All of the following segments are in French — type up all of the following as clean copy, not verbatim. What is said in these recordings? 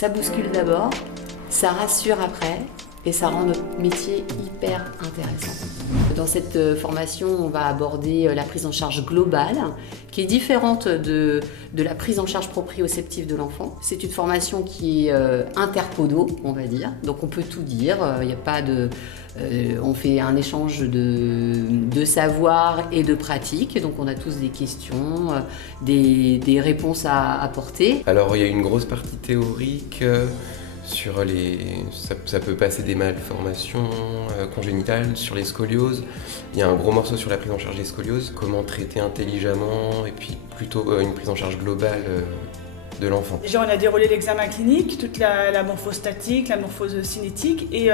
Ça bouscule d'abord, ça rassure après et ça rend notre métier hyper intéressant. Dans cette formation, on va aborder la prise en charge globale qui est différente de la prise en charge proprioceptive de l'enfant. C'est une formation qui est interpodo, on va dire, donc on peut tout dire, il n'y a pas de... on fait un échange de savoir et de pratique, donc on a tous des questions, des réponses à apporter. Alors il y a une grosse partie théorique sur ça peut passer des malformations congénitales, sur les scolioses. Il y a un gros morceau sur la prise en charge des scolioses, comment traiter intelligemment et puis plutôt une prise en charge globale de l'enfant. Déjà, on a déroulé l'examen clinique, toute la morphostatique, la morphose cinétique et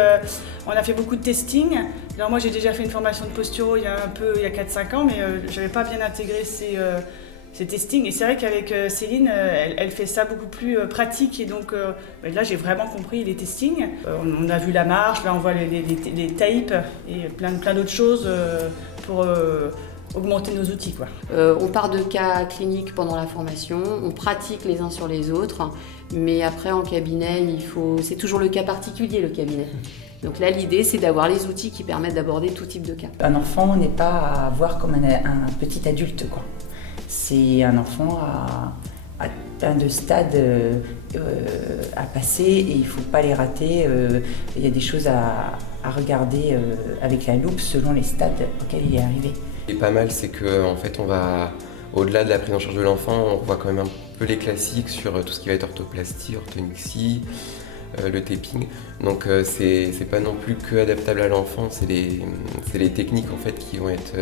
on a fait beaucoup de testing. Alors moi, j'ai déjà fait une formation de posturo il y a 4-5 ans, mais je n'avais pas bien intégré ces testings. Et c'est vrai qu'avec Céline, elle fait ça beaucoup plus pratique et donc là, j'ai vraiment compris les testings. On a vu la marche, là on voit les tapes et plein d'autres choses pour augmenter nos outils, quoi. On part de cas cliniques pendant la formation, on pratique les uns sur les autres, mais après en cabinet, c'est toujours le cas particulier, le cabinet. Donc là, l'idée, c'est d'avoir les outils qui permettent d'aborder tout type de cas. Un enfant n'est pas à voir comme un petit adulte, quoi. C'est un enfant à plein de stades à passer et il ne faut pas les rater. Il y a des choses à regarder avec la loupe selon les stades auxquels il est arrivé. Ce qui est pas mal, c'est qu'en fait, on va, au-delà de la prise en charge de l'enfant, on voit quand même un peu les classiques sur tout ce qui va être orthoplastie, orthonixie, le taping. Donc c'est pas non plus que adaptable à l'enfant, c'est les techniques en fait qui vont être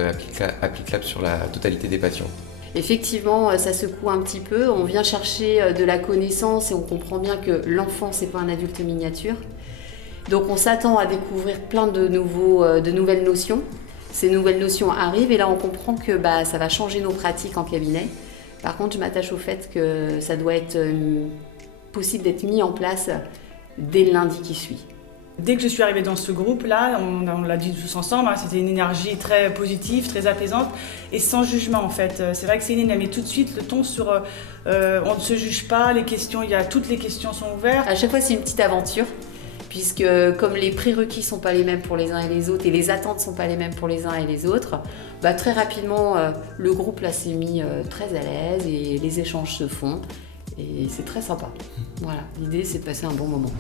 applicables sur la totalité des patients. Effectivement, ça secoue un petit peu, on vient chercher de la connaissance et on comprend bien que l'enfant, c'est pas un adulte miniature. Donc on s'attend à découvrir plein de nouvelles notions. Ces nouvelles notions arrivent et là on comprend que ça va changer nos pratiques en cabinet. Par contre, je m'attache au fait que ça doit être possible d'être mis en place dès le lundi qui suit. Dès que je suis arrivée dans ce groupe-là, on l'a dit tous ensemble, c'était une énergie très positive, très apaisante et sans jugement en fait. C'est vrai que Céline a mis tout de suite le ton sur on ne se juge pas, toutes les questions sont ouvertes. À chaque fois, c'est une petite aventure. Puisque comme les prérequis sont pas les mêmes pour les uns et les autres et les attentes sont pas les mêmes pour les uns et les autres, très rapidement le groupe là s'est mis très à l'aise et les échanges se font et c'est très sympa. Voilà, l'idée c'est de passer un bon moment.